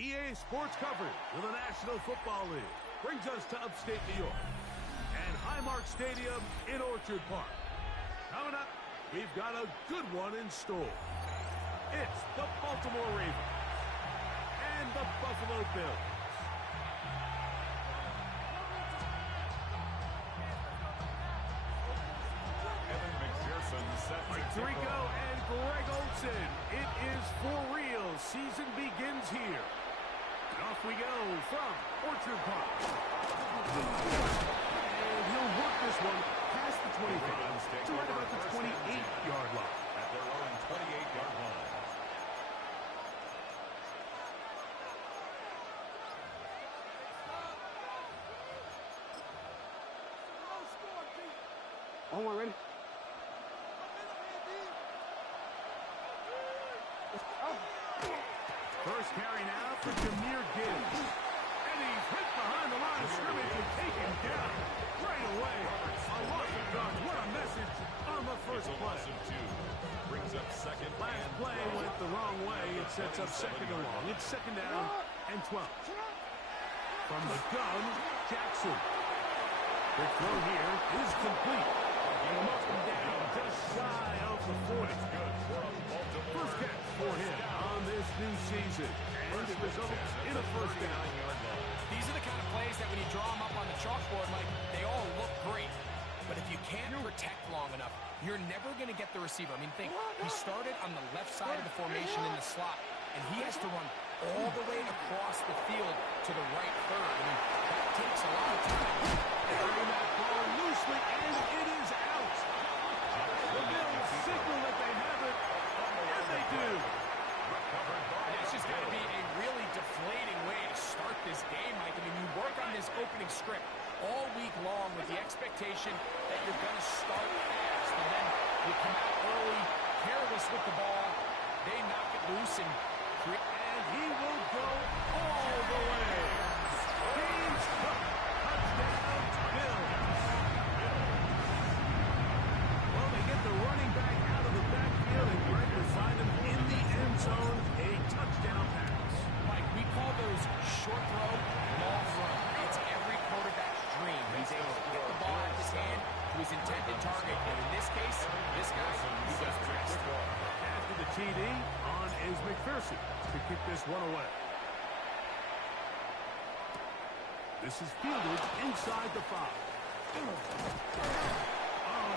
EA Sports coverage of the National Football League brings us to upstate New York and Highmark Stadium in Orchard Park. Coming up, we've got a good one in store. It's the Baltimore Ravens and the Buffalo Bills. Evan McPherson set Mike Tirico and Greg Olsen. It is for real. Season begins here. And off we go from Orchard Park. And he'll work this one past the 25 to right about the 28-yard line. At their own 28-yard line. On one, ready? First carry now for Jahmyr Gibbs. And he's hit behind the line of scrimmage and taken down right away. A loss of yards. What a message on the first It's a play. loss of 2. Brings up second. Last play went the wrong way. It sets up second and long. It's second down and 12. From the gun, Jackson. The throw here is complete. And up and down, just shy of the 40. First catch for him on this new season. And it results in a first down. These are the kind of plays that when you draw them up on the chalkboard, Mike, they all look great. But if you can't protect long enough, you're never going to get the receiver. I mean, think, he started on the left side of the formation in the slot, and he has to run all the way across the field to the right third. I mean, that takes a lot of time. Carrying that ball loosely, and it is out. The Bills signal that they have it, and they do. It's just got to be a really deflating way to start this game, Mike. I mean, you work on this opening script all week long with the expectation that you're going to start fast, and then you come out early, careless with the ball, they knock it loose, and he will go all the way. He's hooked. Touchdown, Bills. Well, they get the running back out of the backfield, and Greg will find him in the end zone. A touchdown pass. Mike, we call those short throw, long run. It's every quarterback's dream. He's able to get the ball out of his hand to his intended target. And in this case, this guy, he does the rest. After the TD, on is McPherson to kick this one away. This is fielded inside the 5. Oh,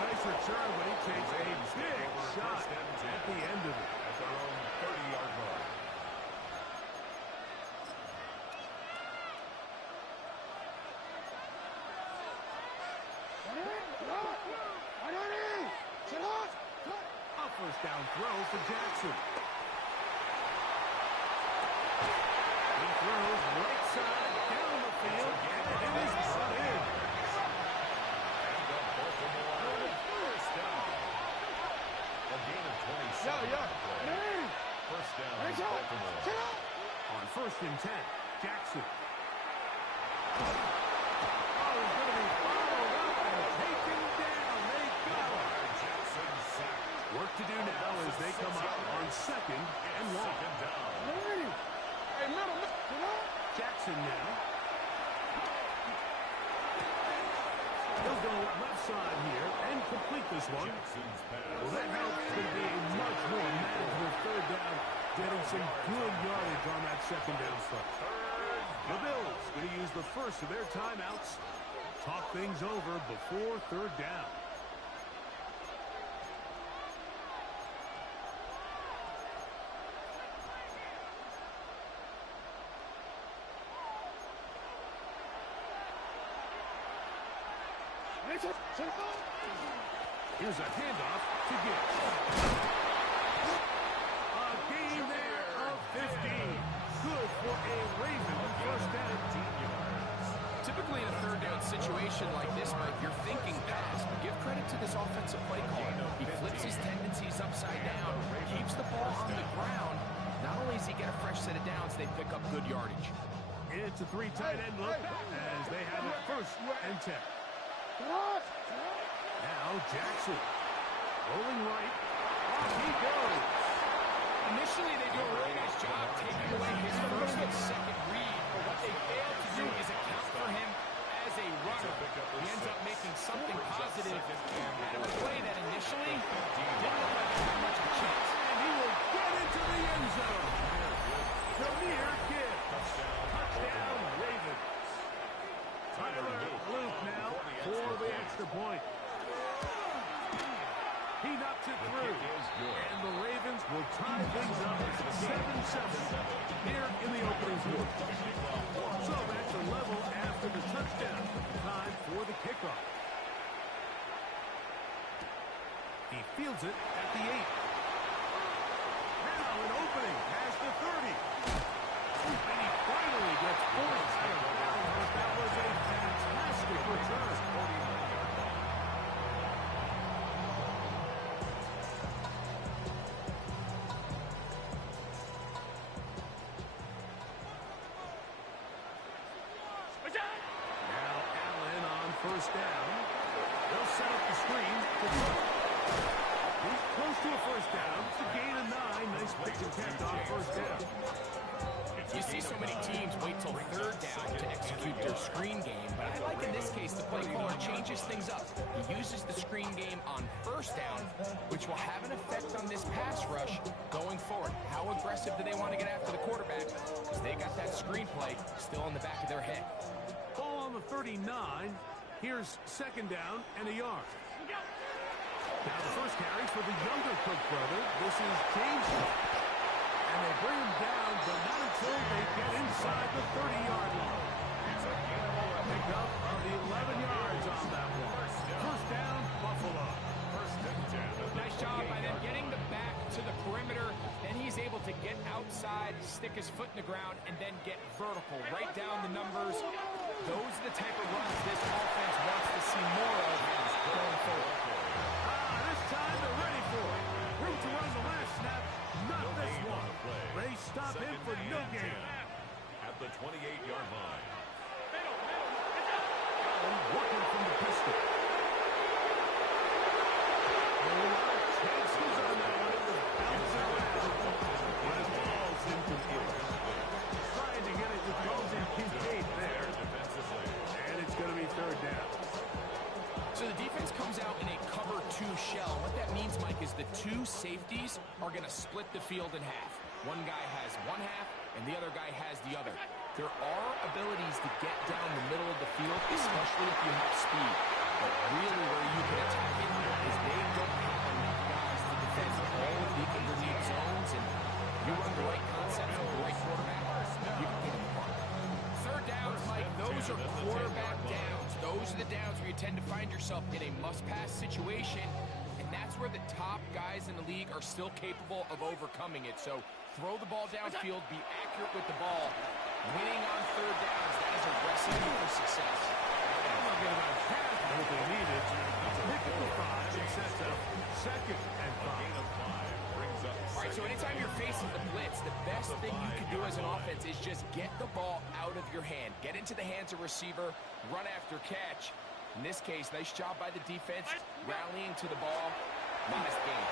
nice return, but he takes a big shot at the end of it. At their own 30-yard line. A first down throw for Jackson. He throws right side down the field, and it is brought in. And the Baltimore first down. A gain of 27. First down, Baltimore. On first and 10, Jackson. Oh, he's going to be followed up and taken down. They got him. Jackson sacked. Work second and long. Second down. Hey, middle. Jackson now. He'll go left side here and complete this one. Jackson's pass. Well, that helps to be a much more manageable third down, getting some good yardage on that second down front. The Bills going to use the first of their timeouts. Talk things over before third down. Here's a handoff to Gibbs. A gain there of 15. Good for a Raven first down. Typically in a third down situation like this, Mike, you're thinking pass, but give credit to this offensive play caller. He flips his tendencies upside down, keeps the ball on the ground. Not only does he get a fresh set of downs, they pick up good yardage. It's a three tight end look as they have it first and 10. Now Jackson rolling right. Off he goes. Initially, they do a really nice job taking away his first and second read, but what they fail to do is account for him as a runner. He ends up making something positive out of a play that initially didn't look like it had much of a chance. And he will get into the end zone. Jahmyr Gibbs. Touchdown, Ravens. Tyler Luke now for the extra point. He knocks it through. And the Ravens will tie things up 7-7 here in the opening quarter. So that's a level after the touchdown. Time for the kickoff. He fields it at the 8. Now an opening past the 30. And he finally gets points out of bounds, but that was a fantastic return. Now Allen on first down. They'll set up the screen to Cook. He's close to a first down. It's a gain of 9. Nice pitch and catch on first down. You see so many teams wait till third down to execute their screen game, but I like in this case the play caller changes things up. He uses the screen game on first down, which will have an effect on this pass rush going forward. How aggressive do they want to get after the quarterback? Because they got that screen play still in the back of their head. Ball on the 39. Here's second down and a yard. Now the first carry for the younger Cook brother. This is James Cook. And they bring him down, but not until they get inside the 30-yard line. Pick up of the 11 yards on that one. First down, Buffalo. Nice job by them getting the back to the perimeter. Then he's able to get outside, stick his foot in the ground, and then get vertical. Right down the numbers. Those are the type of runs this offense wants to see more of going forward. This time they're ready for it. Room to run the last snap. Not this one. They stop him for no gain. At the 28-yard line. Allen working from the pistol. A lot of chances on that one. It was bouncing around. But his ball's incomplete. Trying to get it with Dalton Kincaid there. And it's going to be third down. So the defense comes out in a cover 2 shell. What that means, Mike, is the 2 safeties are going to split the field in half. One guy has one half, and the other guy has the other. There are abilities to get down the middle of the field, especially if you have speed. But really where you can attack it is they don't have enough guys to defend all of the underneath zones, and you run the right concept from the right quarterback, you can pick them apart. Third downs, Mike, those are quarterback downs. Those are the downs where you tend to find yourself in a must-pass situation, and that's where the top guys in the league are still capable of overcoming it. So throw the ball downfield, be accurate with the ball. Winning on third downs, that is a recipe for success. They'll get about half of what they needed. Pick up the 5 and sets up second and 5. All right, so anytime you're facing the blitz, the best thing you can do as an offense is just get the ball out of your hand. Get into the hands of receiver, run after catch. In this case, nice job by the defense, rallying to the ball. Modest gain.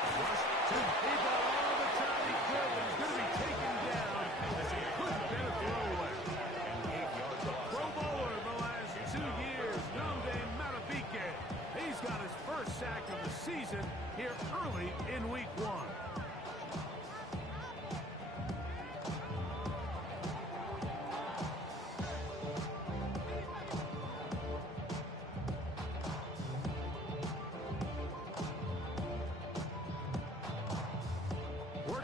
He got all the time he could, but he's going to be taken down as he couldn't get a throwaway. The Pro Bowler the last 2 years, Nnamdi Madubuike. He's got his first sack of the season here early in week 1.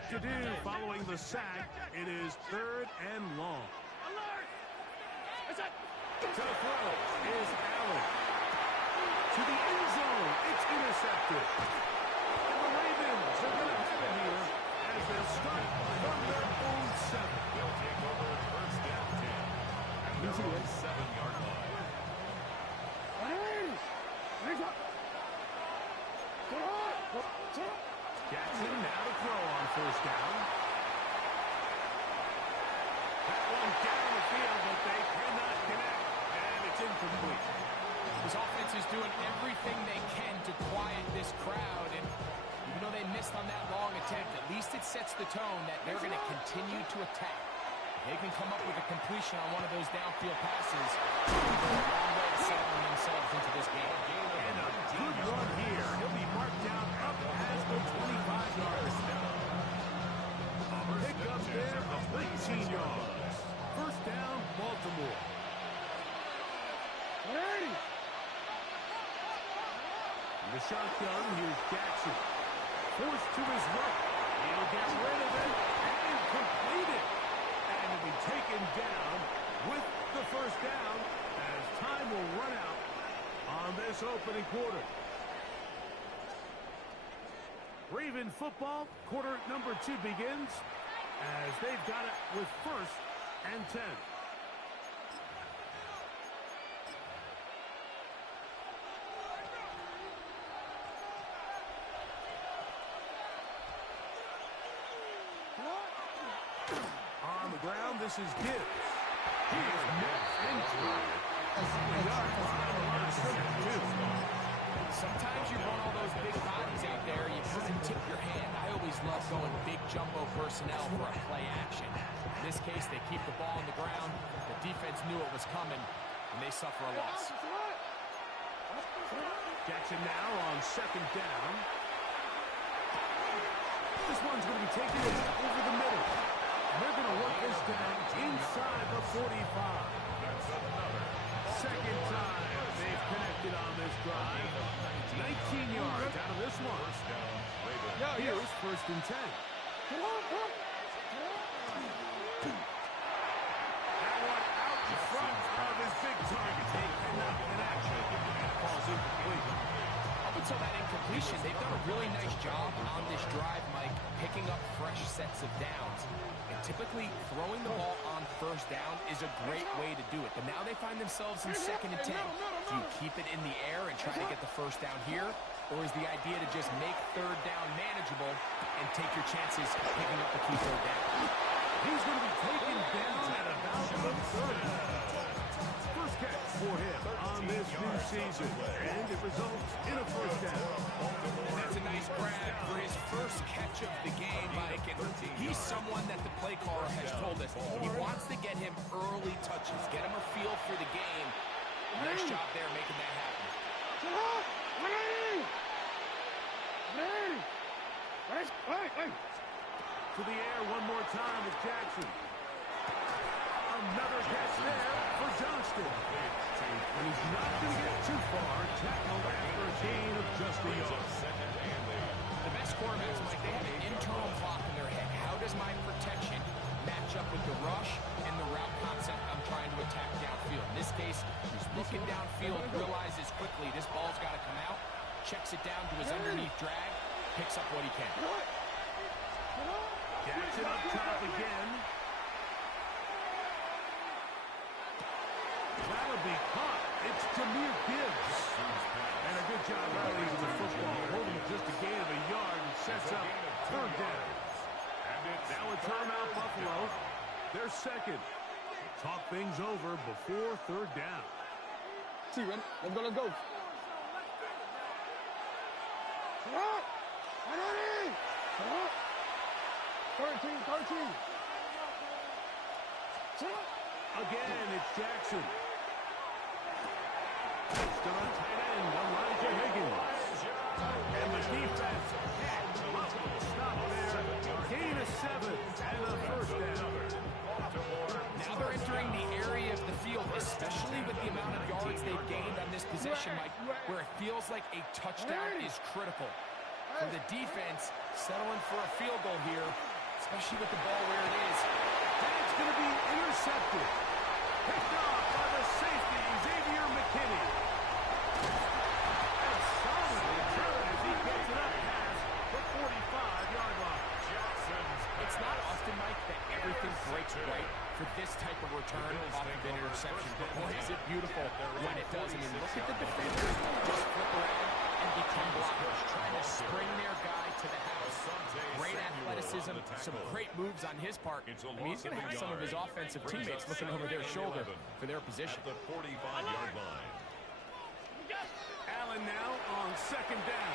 To do following the sack. It is 3rd and long. To the throw is Allen. To the end zone. It's intercepted. And the Ravens are going to have it here as they'll start from their own 7. They'll take over first down 10. And their own 7-yard line. Jackson now to throw on first down. That one down the field, but they cannot connect. And it's incomplete. This offense is doing everything they can to quiet this crowd. And even though they missed on that long attempt, at least it sets the tone that they're going to continue to attack. They can come up with a completion on one of those downfield passes. They'll go a long way to settling themselves into this game. And a good run here. He'll be marked down up as the 25-yard down. Pick up there of 19 yards. First down, Baltimore. In the shotgun, here's Jackson. Forced to his right. He'll get rid of it and complete it. And he'll be taken down with the first down as time will run out on this opening quarter. Raven football, quarter number 2 begins as they've got it with 1st and 10. On the ground, this is Gibbs. He is met and tried. Sometimes you run all those big bodies out there, you kind of tip your hand. I always love going big jumbo personnel for a play action. In this case, they keep the ball on the ground. The defense knew it was coming, and they suffer a loss. Jackson now on 2nd down. This one's going to be taken over the middle. They're going to work this down inside the 45. That's another. 2nd time they've connected on this drive. 19 yards out of this one. First down, Ravens. Here's 1st and 10. That one out in front of his big target. They cannot connect. Falls incomplete. Up until that incompletion, they've done a really nice job on this drive, Mike, picking up fresh sets of downs. And typically, throwing the ball on first down is a great way to do it. But now they find themselves in 2nd and 10. Do you keep it in the air and try to get the first down here? Or is the idea to just make 3rd down manageable and take your chances picking up the key 3rd down? He's going to be taken down at about the 30. First catch for him on this new season. And it results in a first down. And that's a nice grab for his first catch of the game, Mike. And he's someone that the play caller has told us he wants to get him early touches, get him a feel for the game. Nice job there making that happen. To the air one more time with Jackson. Another catch there for Johnston. And he's not going to get too far. Tackled after a gain of just a yard. The best quarterbacks, Mike, they have an internal clock in their head. How does my protection match up with the rush and the route concept I'm trying to attack downfield? In this case, he's looking downfield, realizes quickly this ball's got to come out, checks it down to his underneath drag, picks up what he can. Jackson up top again. That'll be caught. It's Jahmyr Gibbs. And a good job rallying the football, holding just a gain of a yard and sets up 3rd down. Now a timeout, Buffalo. They're 2nd. Talk things over before 3rd down. See, Ren. Let's go, let's go. 13. Again, it's Jackson. Still on tight end, Elijah Higgins. And the defense had to stop there. Gain of 7 and a first down. Now they're entering the area of the field, especially with the amount of yards they've gained on this possession, Mike, where it feels like a touchdown is critical. For the defense, settling for a field goal here, especially with the ball where it is. That's going to be intercepted. Picked off by the safety, Xavier McKinney. And solid return as he gets it up past the 45-yard line. It's not often, Mike, that everything breaks right for this type of return off of an interception. But boy, is it beautiful when it does. I mean, look at the defenders just flip around and become blockers, trying to spring their guy to the house. Great athleticism, some great moves on his part. I mean, he's going to have some of his offensive teammates looking over their shoulder for their position. At the 45-yard line. Allen now on second down.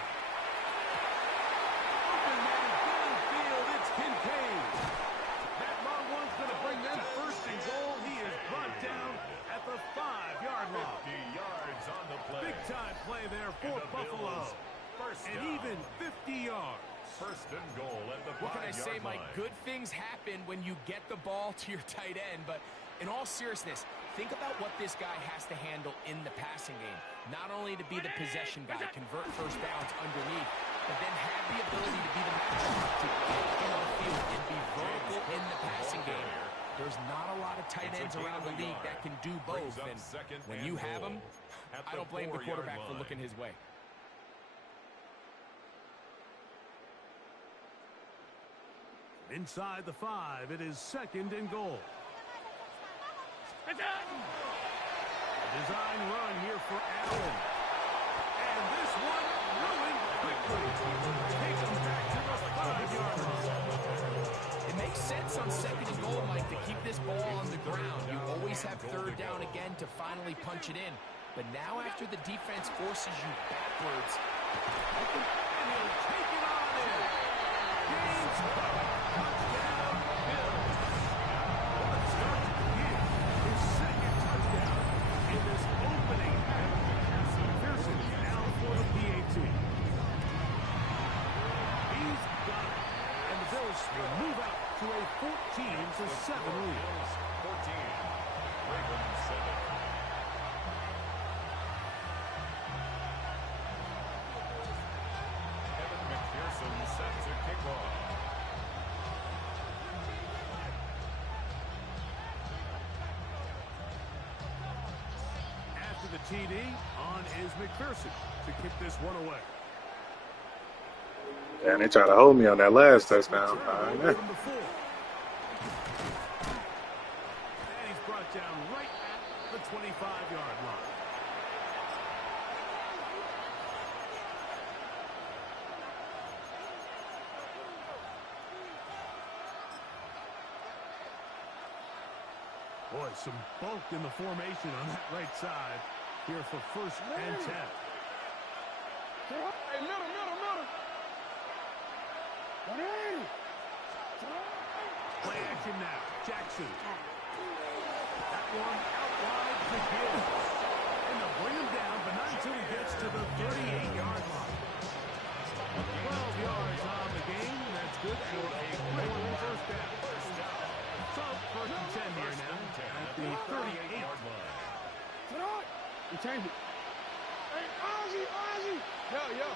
Open man downfield, it's Kincaid. That long one's going to bring them first and goal. He is brought down at the 5-yard line. 50 yards on the play. Big time play there for Buffalo. And even 50 yards. First and goal at the 5-yard line. What can I say, Mike? Good things happen when you get the ball to your tight end, but in all seriousness, think about what this guy has to handle in the passing game. Not only to be the possession guy, convert first downs underneath, but then have the ability to be the matchup to get into the field and be vertical in the passing game. There's not a lot of tight ends around the league that can do both, and when you have them, I don't blame the quarterback for looking his way. Inside the 5, it is second and goal. A design run here for Allen. And this one ruined quickly. Takes him back to the 5-yard line. It makes sense on second and goal, Mike, to keep this ball on the ground. You always have third down again to finally punch it in. But now after the defense forces you backwards, and he'll take it on in. James Cook. Touchdown, Bills. What a start to the game. His second touchdown in this opening half. Pearson now for the PAT. He's got it. And the Bills will move out to a 14-7 lead. 14. Ravens 7. Evan McPherson set to kick off. After the TD, on is McPherson to kick this one away. And they try to hold me on that last touchdown. And he's brought down right at the 25-yard line. Boy, some bulk in the formation on that right side here for first and 10. Hey, middle. Play action now. Jackson. That one out wide to Gibbs. And they'll bring him down, but not until he gets to the 38-yard line. 12 yards on the game. That's good for a quick first down. So first and 10 here now at the 38-yard line. You change it. Hey, Ozzy. Yo.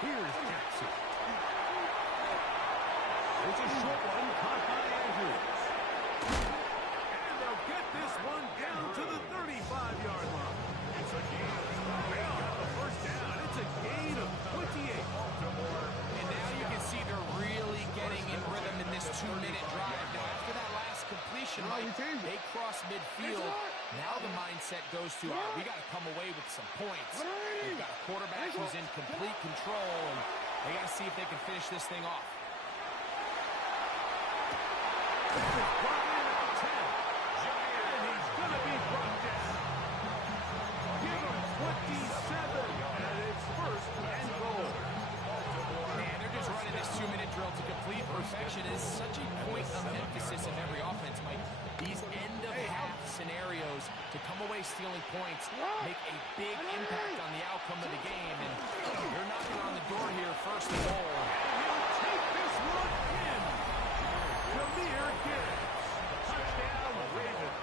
Here's Jackson. It's a short one caught by Andrews. And they'll get this one down to the 35-yard line. It's a gain. They'll got the first down. It's a gain of 28. and now you can see they're really getting in rhythm in this 2-minute drive. Now, after that last completion, Mike, they cross midfield. Now the mindset goes to, all right, we got to come away with some points. They've got a quarterback who's in complete control, and they got to see if they can finish this thing off. Brought in at the 10. And he's going to be brought down. Give him 27. And it's first and points make a big impact on the outcome of the game. And you're knocking on the door here first and goal. He'll take this one in. Jahmyr Gibbs. Touchdown, Ravens.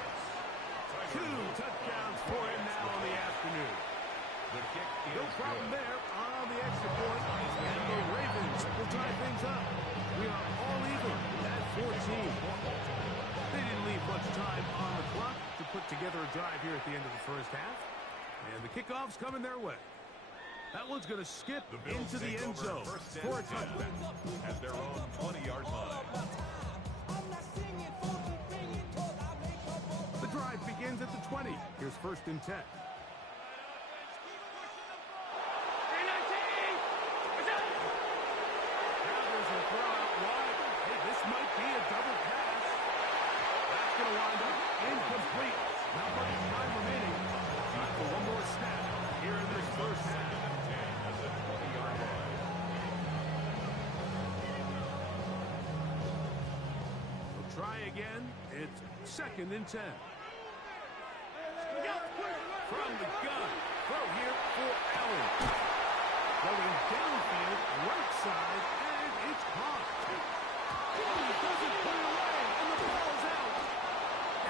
2 touchdowns for him now on the afternoon. The kick is No problem good. there on the extra point. And the Ravens will tie things up. We are all even at 14. They didn't leave much time on the clock to put together a drive here at the end of the first half. And the kickoff's coming their way. That one's going to skip The Bills into the take end over zone first and for a 10 touchdown. at their own 20-yard line. The drive begins at the 20. Here's first and 10. Now there's a throw out wide. Hey, this might be a double pass. That's going to wind up incomplete. Not much time remaining. Time for one more snap here in this first half. At the 20-yard line. We'll try again. It's second and 10. From the gun. Throw here for Allen. Going downfield, right side, and it's caught. He doesn't put it away, and the ball's out.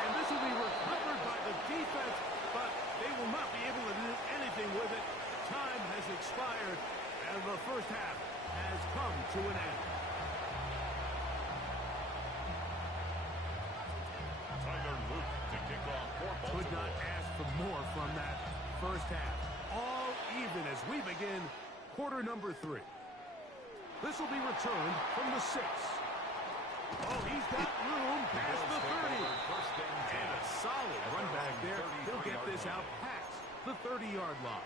And this will be recovered by the defense, but they will not be able to do anything with it. Time has expired, and the first half has come to an end. Tyler Luke to kick off for Could not Baltimore. ask for more from that first half. All even as we begin quarter number 3. This will be returned from the 6. Oh, he's got room past the 30. First and 10. And a solid run back there. He'll get this out past the 30-yard line.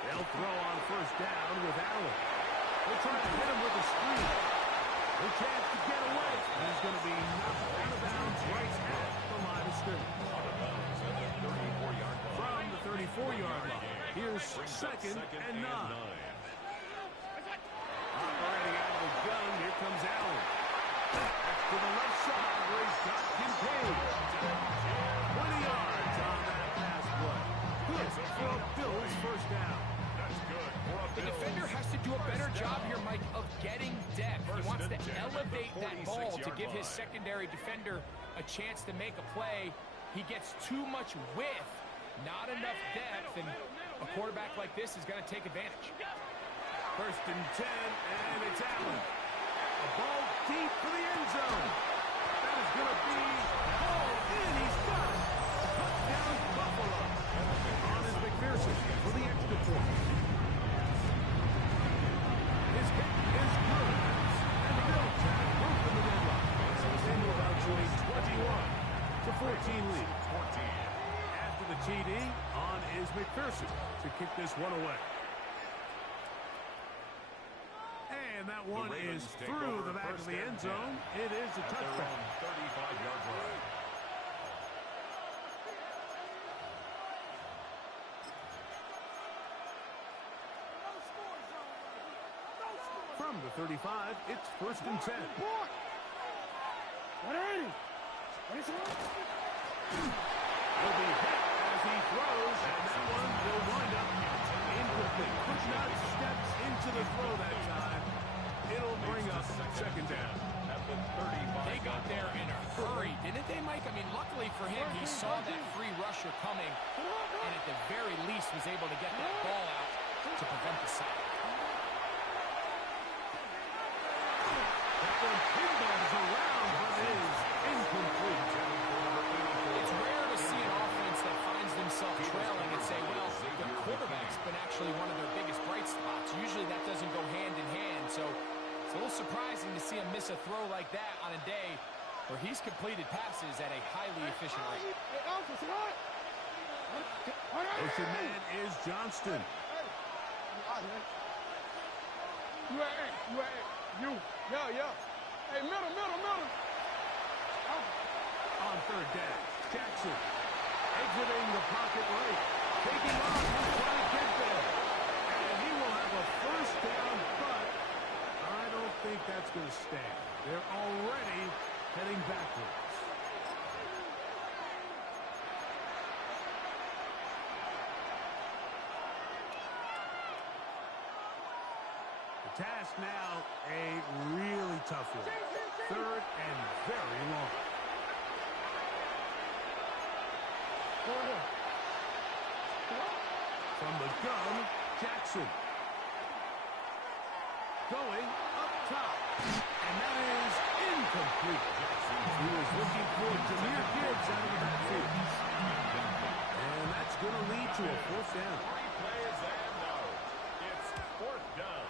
They'll throw on first down with Allen. They'll try to hit him with a screen. A chance to get away. And he's going to be knocked out of bounds right at the line of scrimmage. Out of bounds at the 34-yard line. From the 34-yard line, here's second and 9. Operating out of the gun, here comes Allen. That's to the left side where he's got Kincaid. 20 yards on that pass play. Good for a Bills first down. That's good for a The Bills. defender has to do a better job here, Mike, of getting depth. He wants to elevate that ball to give his secondary defender a chance to make a play. He gets too much width, not enough depth, and a quarterback like this is going to take advantage. First and 10, and it's Allen. A ball deep for the end zone. That is going to be hauled in. He's got it. Touchdown, Buffalo. On is McPherson for the extra point. His kick is good. And the Bills have broken the deadlock. So they move out to a 21-14 lead. 14. After the TD, on is McPherson to kick this one away. And that one The is Ravens take through over the back of first the and end 10 zone. It is a At their touchdown. own 35-yard line. From the 35, it's first and 10. Will be hit as he throws, and that one will wind up incomplete. Could not steps into the throw that time. It'll bring up second down. At the 35. They got there in a hurry, didn't they, Mike? I mean, luckily for him, he saw that free rusher coming, and at the very least was able to get that ball out to prevent the sack. That one pinballs around, but is incomplete. It's rare to see an offense that finds themselves trailing and say, well, the quarterback's been actually one of their biggest bright spots. Usually that doesn't go hand in hand, so it's a little surprising to see him miss a throw like that on a day where he's completed passes at a highly efficient rate. Motion man is Johnston. Middle. On third down, Jackson. exiting the pocket right. Taking on, he's trying to get there. And he will have a first down, but I don't think that's going to stand. They're already heading backwards. The task now, a really tough one. Third and very long. From the gun, Jackson. Going up top. And that is incomplete. He was looking for Jahmyr Gibbs out of the backfield. And that's going to lead to a fourth down. Plays and no. It's fourth down.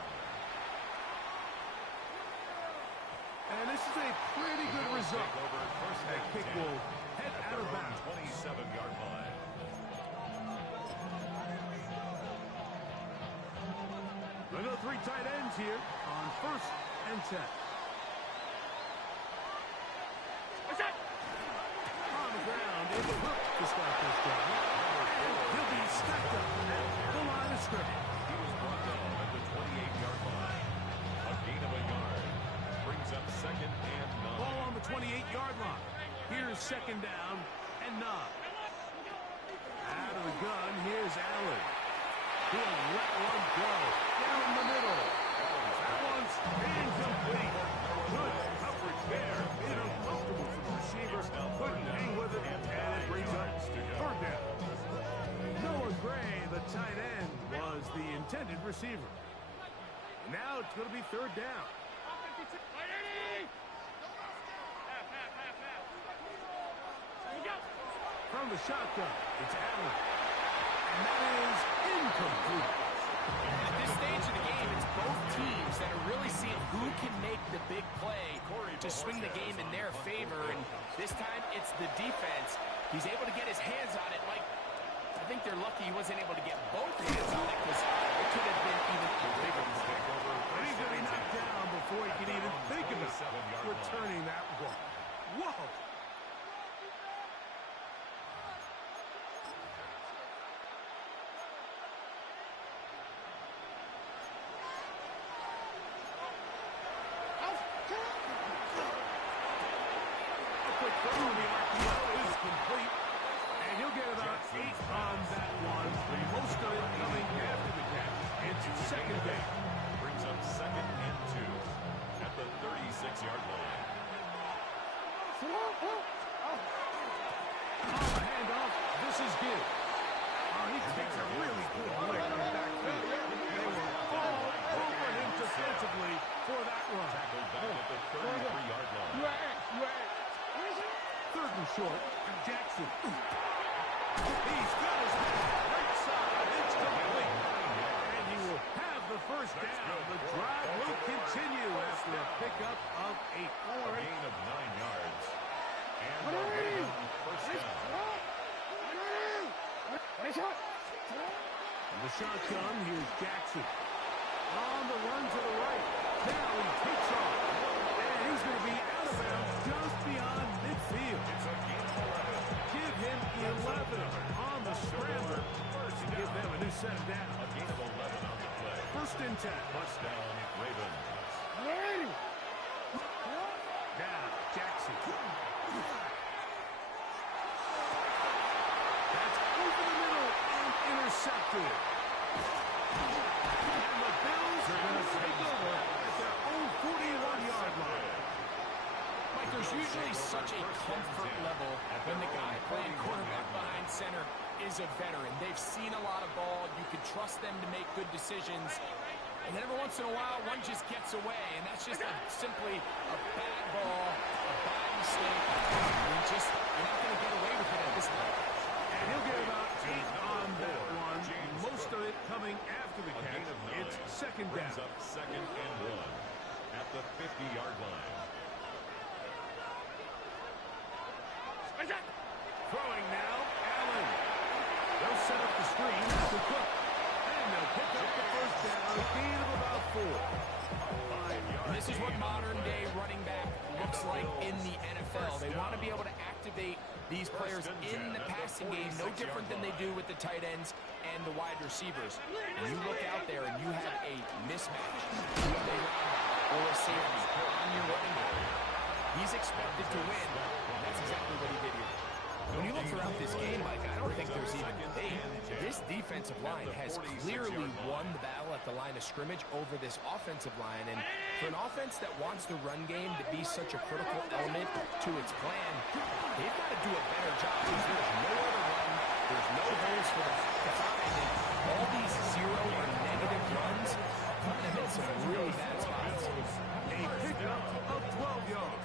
And this is a pretty good result. That kick will head out of bounds. 27-yard line. We'll go three tight ends here on first and 10. On the ground, it's Hook to start this drive. And he'll be stacked up at the line of scrimmage. He was brought down at the 28-yard line. A gain of a yard. Brings up second and 9. Ball on the 28-yard line. Here's second down and 9. Out of the gun, here's Allen. He'll let one go. Down the middle. That one's incomplete. Good coverage there. Made it uncomfortable for the receiver. Couldn't hang with it, and it brings up third down. Noah Gray, the tight end, was the intended receiver. Now it's going to be third down. From the shotgun, it's Allen. And that is incomplete. At this stage of the game, it's both teams that are really seeing who can make the big play to swing the game in their favor. And this time, it's the defense. He's able to get his hands on it. Like, I think they're lucky he wasn't able to get both hands on it because it could have been even a bigger mistake. And he's going to be knocked down before he can even think about returning that one. Whoa! Short, Jackson. He's got his man right side. It's complete. And he will have the first down. The drive will continue after a pickup of 8. A gain of 9 yards. And the first down. And the shotgun, here's Jackson. On the run to the right. Now he takes off. And he's going to be out of bounds just beyond midfield. It's a gain of 11. Give him 11 on the scrambler to give them a new set of down. A gain of 11 on the play. First and 10. First down, Ravens. Now, Jackson. That's over the middle and intercepted. And the Bills are going to take over at their own 41-yard line. Mike, there's usually such a comfort level when the guy playing quarterback behind center is a veteran. They've seen a lot of ball. You can trust them to make good decisions. And then every once in a while, one just gets away. And that's just simply a bad ball, a bad mistake. You're not going to get away with it at this point. And he'll get about 8 on that one. Most of it coming after the catch. It's second down. Brings up second and 1 at the 50-yard line. Throwing now, Allen. They'll set up the screen to Cook. And they'll pick up the first down, a gain of about 4. This is what modern-day running back looks like in the NFL. They want to be able to activate these players in the passing game, no different than they do with the tight ends and the wide receivers. And you look out there and you have a mismatch with a linebacker or a safety on your running back. He's expected to win, and that's exactly what he did here. When you look throughout this game, Mike, I don't think there's even debate. This defensive line has clearly won the battle at the line of scrimmage over this offensive line. And for an offense that wants the run game to be such a critical element to its plan, they've got to do a better job. There's no other run. There's no holes for them to find. And all these zero or negative runs are putting them in some really bad spots. A pickup of 12 yards.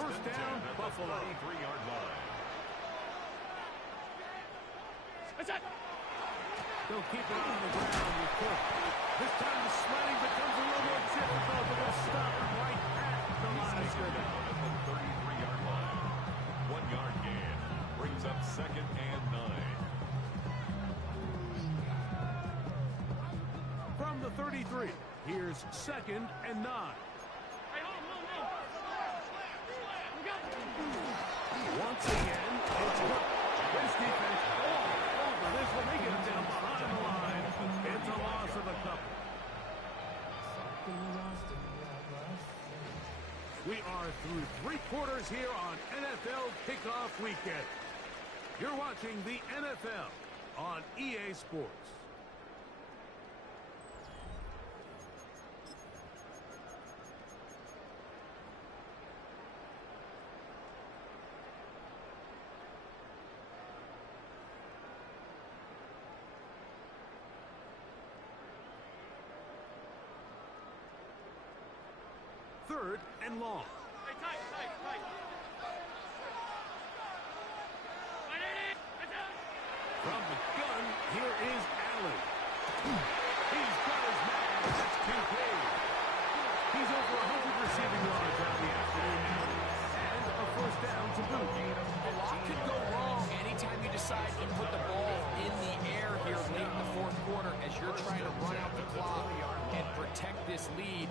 First down, Buffalo. 33-yard line. They'll keep it on the ground with Cook. This time the sledding becomes a little more difficult, but they'll stop him right at the line of scrimmage. At the 33-yard line. 1 yard gain. Brings up 2nd and 9. From the 33, here's 2nd and 9. Once again, it's Cook. This defense all over this one. They get him down behind the line. It's a loss of a couple. We are through 3 quarters here on NFL Kickoff Weekend. You're watching the NFL on EA Sports. Third and long. From the gun, here is Allen. He's got his man. That's Kincaid. He's over 100 receiving yards on the afternoon now. And a first down to boot. A lot could go wrong anytime you decide to put the ball in the air here late in the fourth quarter as you're trying to run out the clock and protect this lead.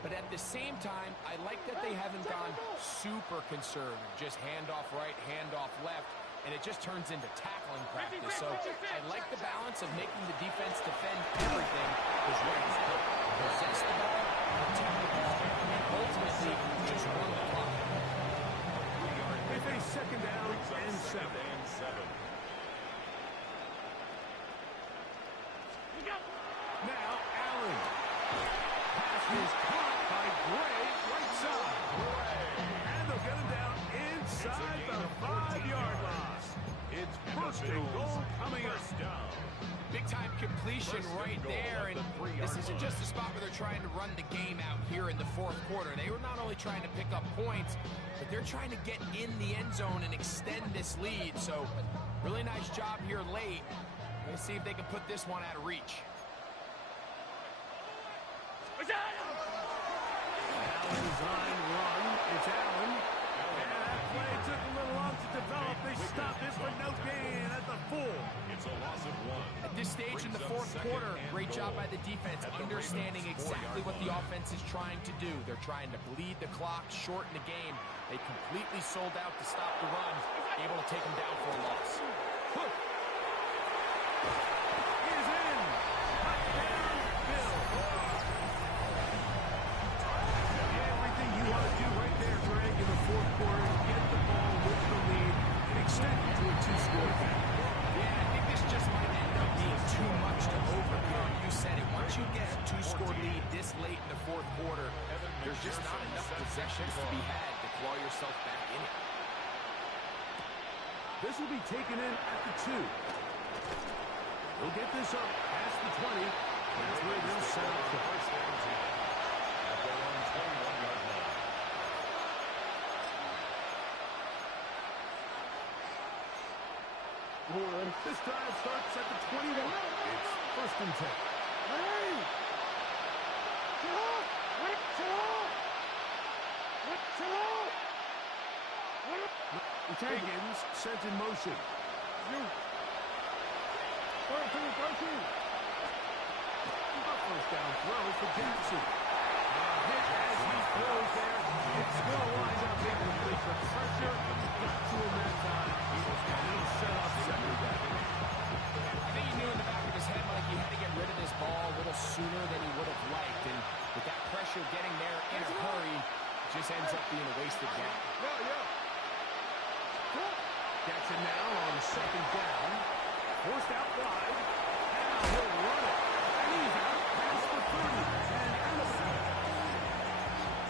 But at the same time, I like that they haven't gone super conservative. Just handoff right, handoff left, and it just turns into tackling practice. So I like the balance of making the defense defend everything as well as possess the ball, protect the ball, and ultimately just run the clock. They face 2nd down and 7. Now Allen. Pass is caught by Gray, right side. And they'll get him down inside the 5-yard line. It's first and goal coming up. Big-time completion right there, and this isn't just a spot where they're trying to run the game out here in the fourth quarter. They were not only trying to pick up points, but they're trying to get in the end zone and extend this lead. So, really nice job here late. Let's see if they can put this one out of reach. Allen's line run. It's Allen. And that play took a little long to develop. They stopped it for no gain at the 4. It's a loss of 1. At this stage in the fourth quarter, great job by the defense, understanding exactly what the offense is trying to do. They're trying to bleed the clock, shorten the game. They completely sold out to stop the run, able to take them down for a loss. Hook. Is in. Touchdown, Bill. Everything you want to do right there, Greg, in the fourth quarter, get the ball with the lead and extend it to a 2-score game. Yeah, I think this just might end up being too much to overcome. You said it. Once you get a 2-score lead this late in the fourth quarter, there's just not enough possessions to be had to claw yourself back in it. This will be taken in at the 2. He'll get this up past the 20. That's where they'll set up the first down. At their own 21-yard line. This drive starts at the 21. It's first and 10. Higgins sent in motion. A first down throw for Jackson. Hit as he throws there. It's going to wind up incomplete. The pressure got to him that time. And he'll set up second down. I think he knew in the back of his head, Mike, he had to get rid of this ball a little sooner than he would have liked. And with that pressure getting there in a hurry, it just ends up being a wasted gap. Jackson now on second down. Forced out wide. Now he'll run it. And he's out. Pass for 30. And out of bounds.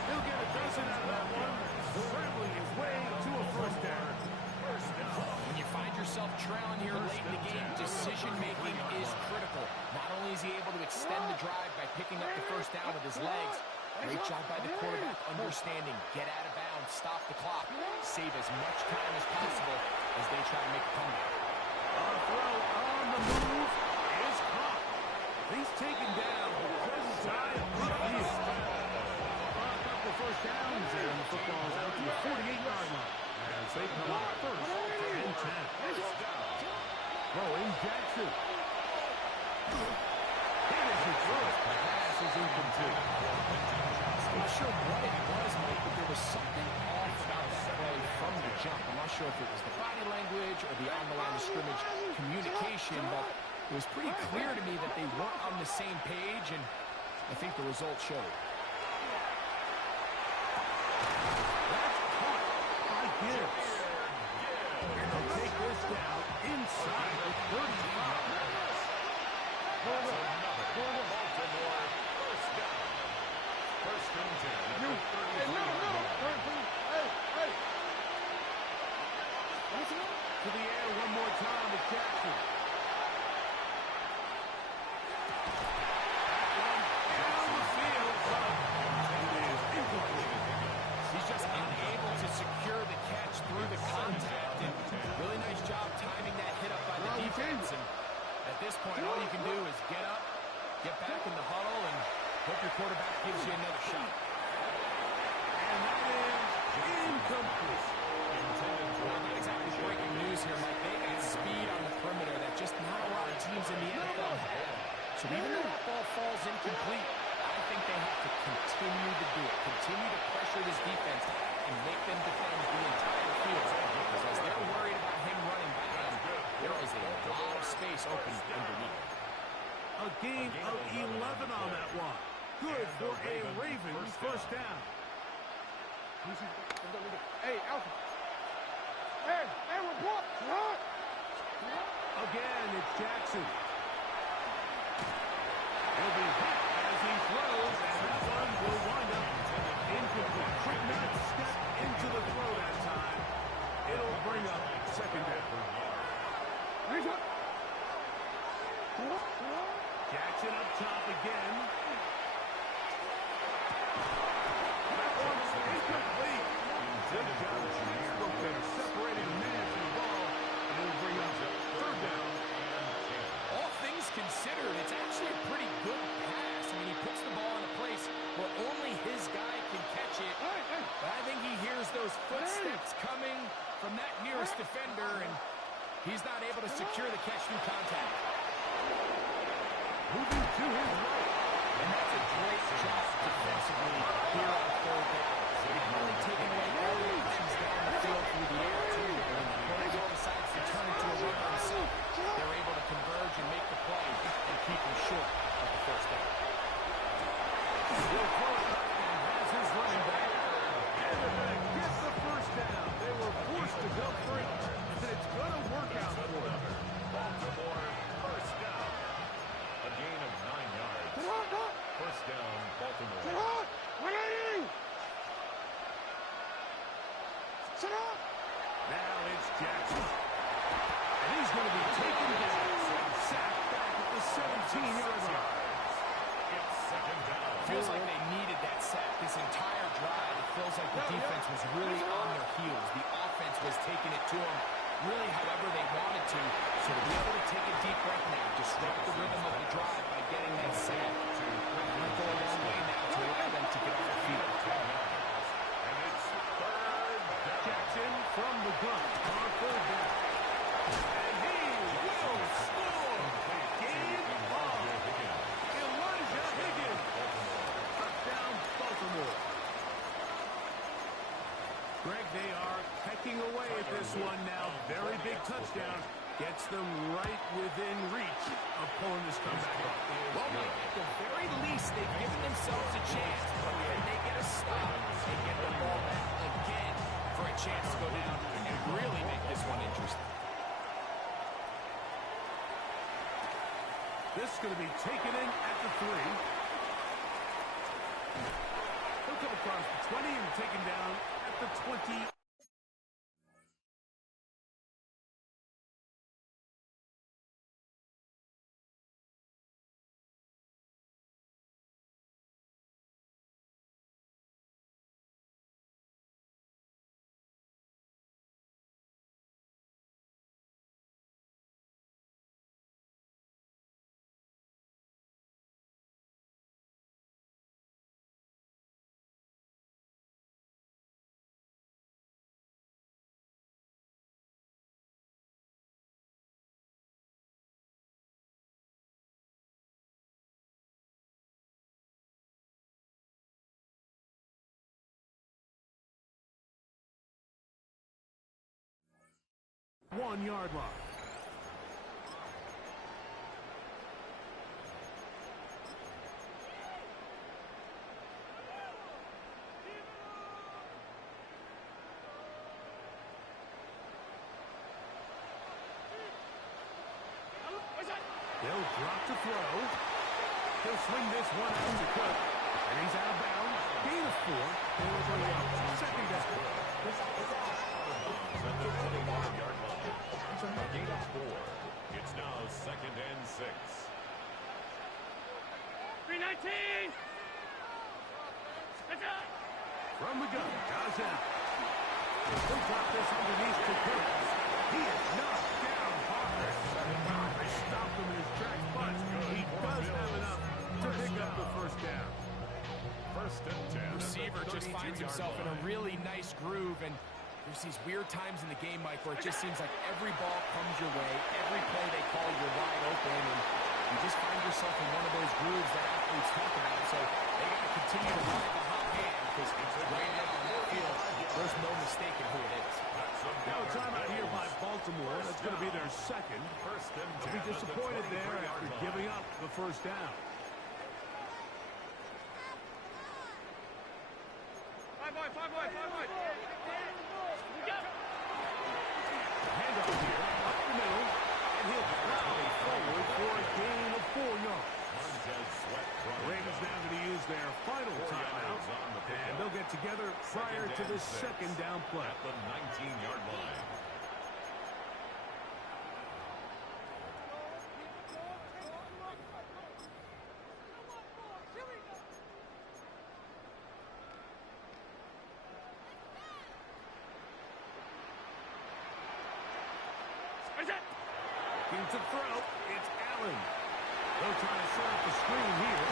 He'll get a dozen out of that one. Scrambling his way to a first down. When you find yourself trailing here late in the game, decision-making is critical. Not only is he able to extend the drive by picking up the first down with his legs, great job by the quarterback understanding, get out of bounds, stop the clock, save as much time as possible as they try to make a comeback. A throw on the move is caught. He's taken down inside midfield. A couple first downs, and the football's out to the 48-yard line. As they come up first and 10. Throwing Jackson. Hit as he throws. Pass is incomplete. I'm not sure what it was, Mike, but there was something off about that play from the jump. I'm not sure if it was the body language or the on-the-line of scrimmage communication, but it was pretty clear to me that they weren't on the same page, and I think the result showed. Gibbs. And they'll take this down inside the 35. Baltimore first down. First and 10 at the 33-yard line. Hey. To the air one more time with Jackson. Down the field, but it is incomplete. He's just unable to secure the catch through the contact. And really nice job timing that hit up by the defense. And at this point, all you can do is get up, get back in the huddle, and hope your quarterback gives you another shot. And that is incomplete. Well, not exactly breaking news here, Mike. They got speed on the perimeter that just not a lot of teams in the NFL have. So even though that ball falls incomplete, I think they have to continue to do it, continue to pressure this defense and make them defend the entire field. Because as they're worried about him running back, there is a lot of space open underneath. A gain of 11 on that one. Good for a Ravens first down. Hey, Alpha. Hey, report. Again, it's Jackson. He'll be hit as he throws, and that one will wind up incomplete. Could not step into the throw that time. It'll bring up second down. Jackson up top again. That one's incomplete. Good job. Separating the man from the ball, and it'll bring up third down. All things considered, it's actually a pretty good pass. I mean, he puts the ball in a place where only his guy can catch it. But I think he hears those footsteps coming from that nearest defender, and he's not able to secure the catch through contact. Moving to his right. And that's a great job defensively here on third down. They've really taken away all the options down the field through the air, too. But when the quarterback decides to turn into a runner himself, they're able to converge and make the play and keep him short of the first down. He'll throw it back and has his running back. And they're going to get the first down. They were forced to go for it, and it's going to work out for them. Baltimore first down. A gain of 9 yards. First down, Baltimore. Now it's Jackson. And he's going to be taken down and sacked back at the 17-yard line. It's second down. Feels like they needed that sack this entire drive. It feels like the defense was really on their heels. The offense was taking it to them really however they wanted to. So to be able to take a deep breath now, disrupt the rhythm of the drive by getting that sack, might go a long way now to allow them to get off the field. And it's third down. Jackson from the gun on third down. And he will score. Game on. Elijah Higgins. Touchdown, Greg, they are pecking away at this one now. Very big touchdown. Gets them right within reach of pulling this comeback off. Well, Mike, at the very least, they've given themselves a chance. But can they get a stop and get the ball back again for a chance to go down and really make this one interesting? This is going to be taken in at the 3. He'll come across the 20 and taken down at the 20. One-yard line. They'll drop to throw. He'll swing this one out to Cook. And he's out of bounds. Gain of 4. And it'll bring up second down. A gain of 4. It's now 2nd and 6. 319! From the gun, Josh Allen. He'll drop this underneath to Cook. He is knocked down hard. They stopped him in his tracks, but he does have enough to pick up the first down. 1st and 10. Receiver just finds himself in a really nice groove, and there's these weird times in the game, Mike, where it just seems like every ball comes your way, every play they call, you're wide open, and you just find yourself in one of those grooves that athletes talk about. So they got to continue to ride the hot hand because it's right out on that field. There's no mistaking who it is. Now, timeout here by Baltimore. That's going to be their second. They'll be disappointed there after giving up the first down. Five wide. Handoff here, up the middle, and he'll rally forward for a gain of 4 yards. The Ravens now going to use their final timeout, and they'll get together prior to the second down play. At the 19-yard line. Looking to throw, it's Allen. They'll try to set up the screen here.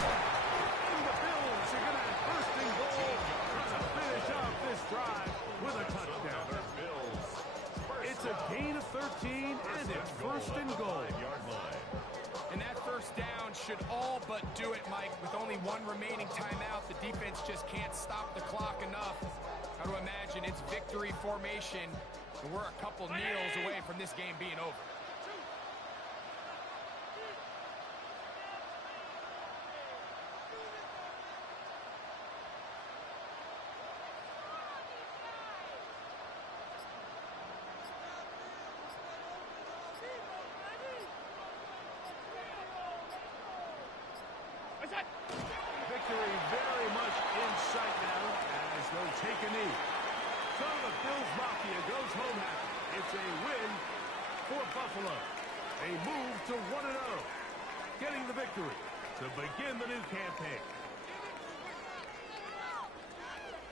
And the Bills are going to have first and goal, trying to finish off this drive with a touchdown. It's a gain of 13, and it's first and goal. And that first down should all but do it, Mike. With only one remaining timeout, the defense just can't stop the clock enough. How to imagine it's victory formation, and we're a couple kneels away from this game being over. Victory very much in sight now as they'll take a knee. So the Bills Mafia goes home happy. It's a win for Buffalo. A move to 1-0, getting the victory to begin the new campaign.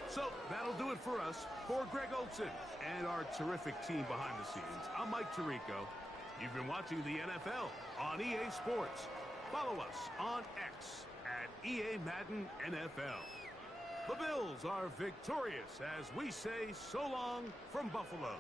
So that'll do it for us. For Greg Olsen and our terrific team behind the scenes, I'm Mike Tirico. You've been watching the NFL on EA Sports. Follow us on X at EA Madden NFL. The Bills are victorious as we say so long from Buffalo.